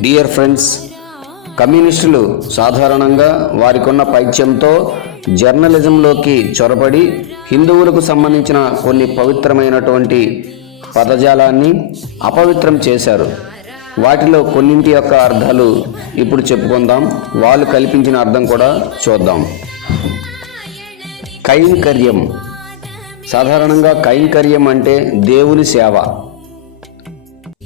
Dear friends కమ్యూనిస్టులు సాధారణంగా వారికున్న పైత్యంతో జర్నలిజంలోకి చొరబడి హిందువులకు సంబంధించిన కొన్ని పవిత్రమైనటువంటి పదజాలాన్ని అపవిత్రం చేశారు. వాటిలో కొన్నింటి యొక్క అర్థాలు ఇప్పుడు చెప్పుకుందాం. వాళ్ళు కల్పించిన అర్థం కూడా చూద్దాం. కైంకర్యం. సాధారణంగా కైంకర్యం అంటే దేవుని సేవ.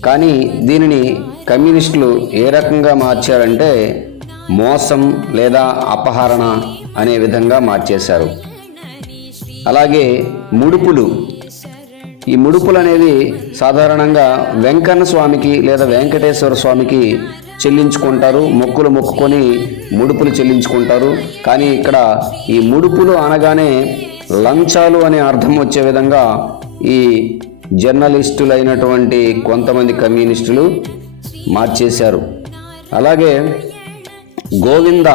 కానీ దీనిని కమ్యూనిస్టులు ఏ రకంగా మార్చారంటే మోసం లేదా అపహరణ అనే విధంగా మార్చేశారు. అలాగే ముడుపులు. ఈ ముడుపులు అనేది సాధారణంగా వెంకన్న స్వామికి లేదా వెంకటేశ్వర స్వామికి చెల్లించుకుంటారు. మొక్కులు మొక్కుకొని ముడుపులు చెల్లించుకుంటారు. కానీ ఇక్కడ ఈ ముడుపులు అనగానే లంచాలు అనే అర్థం వచ్చే విధంగా ఈ జర్నలిస్టులైనటువంటి కొంతమంది కమ్యూనిస్టులు మార్చేశారు. అలాగే గోవింద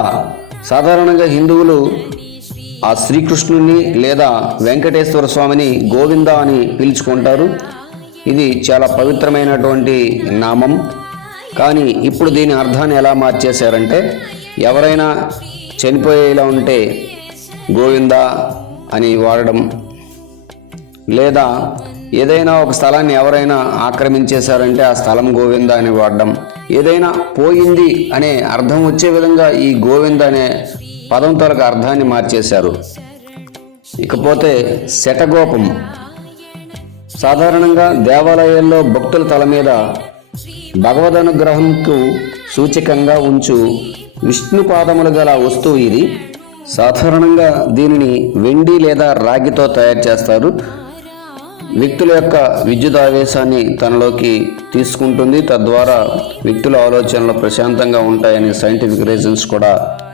సాధారణంగా హిందువులు ఆ శ్రీకృష్ణుని లేదా వెంకటేశ్వర స్వామిని గోవింద అని పిలుచుకుంటారు. ఇది చాలా పవిత్రమైనటువంటి నామం. కానీ ఇప్పుడు దీని అర్థాన్ని ఎలా మార్చేశారంటే ఎవరైనా చనిపోయేలా ఉంటే గోవింద అని వాడడం లేదా ఏదైనా ఒక స్థలాన్ని ఎవరైనా ఆక్రమించేశారంటే ఆ స్థలం గోవింద అని వాడడం. ఏదైనా పోయింది అనే అర్థం వచ్చే విధంగా ఈ గోవింద అనే పదం తొలక అర్థాన్ని మార్చేశారు. ఇకపోతే శటగోపం. సాధారణంగా దేవాలయాల్లో భక్తుల తల మీద భగవద్ అనుగ్రహంకు సూచకంగా ఉంచు విష్ణు పాదములు గల వస్తువు ఇది. సాధారణంగా దీనిని వెండి లేదా రాగితో తయారు చేస్తారు. వ్యక్తుల యొక్క విద్యుత్ ఆవేశాన్ని తనలోకి తీసుకుంటుంది. తద్వారా వ్యక్తుల ఆలోచనలు ప్రశాంతంగా ఉంటాయని సైంటిఫిక్ రీజన్స్ కూడా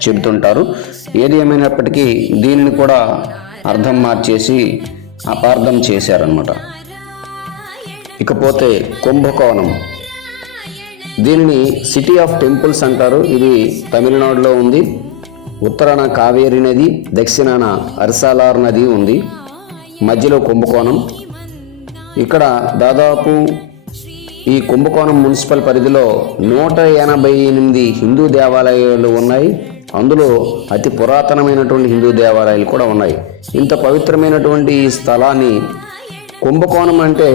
చెబుతుంటారు. ఏది ఏమైనప్పటికీ దీనిని కూడా అర్థం మార్చేసి అపార్థం చేశారనమాట ఇకపోతే కుంభకోణం. దీనిని సిటీ ఆఫ్ టెంపుల్స్ అంటారు. ఇది తమిళనాడులో ఉంది. ఉత్తరాన కావేరి నది దక్షిణాన అరిసాలార్ నది ఉంది. మధ్యలో కుంభకోణం. ఇక్కడ దాదాపు ఈ కుంభకోణం మున్సిపల్ పరిధిలో నూట ఎనభై ఎనిమిది హిందూ దేవాలయాలు ఉన్నాయి. అందులో అతి పురాతనమైనటువంటి హిందూ దేవాలయాలు కూడా ఉన్నాయి. ఇంత పవిత్రమైనటువంటి ఈ స్థలాన్ని కుంభకోణం అంటే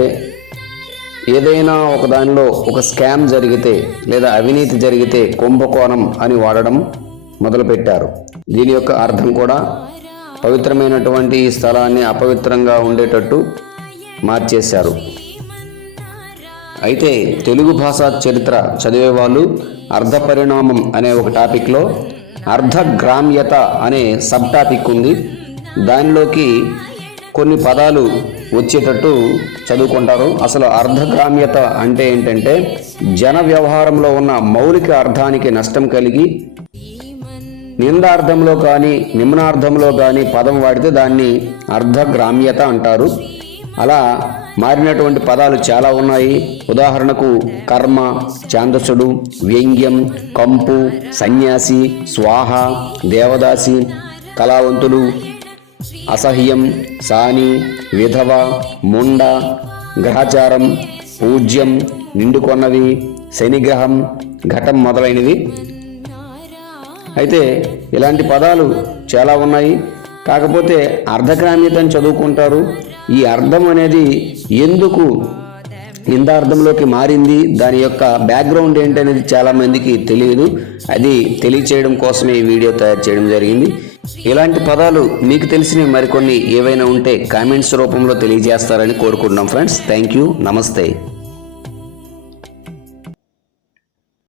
ఏదైనా ఒక దానిలో ఒక స్కామ్ జరిగితే లేదా అవినీతి జరిగితే కుంభకోణం అని వాడడం మొదలుపెట్టారు. దీని యొక్క అర్థం కూడా పవిత్రమైనటువంటి ఈ స్థలాన్ని అపవిత్రంగా ఉండేటట్టు మార్చేశారు. అయితే తెలుగు భాష చరిత్ర చదివే వాళ్ళు అర్ధ పరిణామం అనే ఒక టాపిక్లో అర్ధగ్రామ్యత అనే సబ్ టాపిక్ ఉంది. దానిలోకి కొన్ని పదాలు వచ్చేటట్టు చదువుకుంటారు. అసలు అర్ధగ్రామ్యత అంటే ఏంటంటే జన వ్యవహారంలో ఉన్న మౌలిక అర్థానికి నష్టం కలిగి నిందార్థంలో కానీ నిమ్నార్థంలో కానీ పదం వాడితే దాన్ని అర్ధగ్రామ్యత అంటారు. అలా మారినటువంటి పదాలు చాలా ఉన్నాయి. ఉదాహరణకు కర్మ ఛాందసుడు వ్యంగ్యం కంపు సన్యాసి స్వాహ దేవదాసి కళావంతులు అసహ్యం సాని విధవ ముండ గ్రహచారం పూజ్యం నిండుకొన్నవి శనిగ్రహం ఘటం మొదలైనవి. అయితే ఇలాంటి పదాలు చాలా ఉన్నాయి. కాకపోతే అర్ధగ్రామ్యతను చదువుకుంటారు. ఈ అర్థం అనేది ఎందుకు నిందార్థంలోకి మారింది? దాని యొక్క బ్యాక్గ్రౌండ్ ఏంటనేది చాలామందికి తెలియదు. అది తెలియచేయడం కోసమే ఈ వీడియో తయారు చేయడం జరిగింది. ఇలాంటి పదాలు మీకు తెలిసినవి మరికొన్ని ఏవైనా ఉంటే కామెంట్స్ రూపంలో తెలియజేస్తారని కోరుకుంటున్నాం ఫ్రెండ్స్. థ్యాంక్ యూ నమస్తే.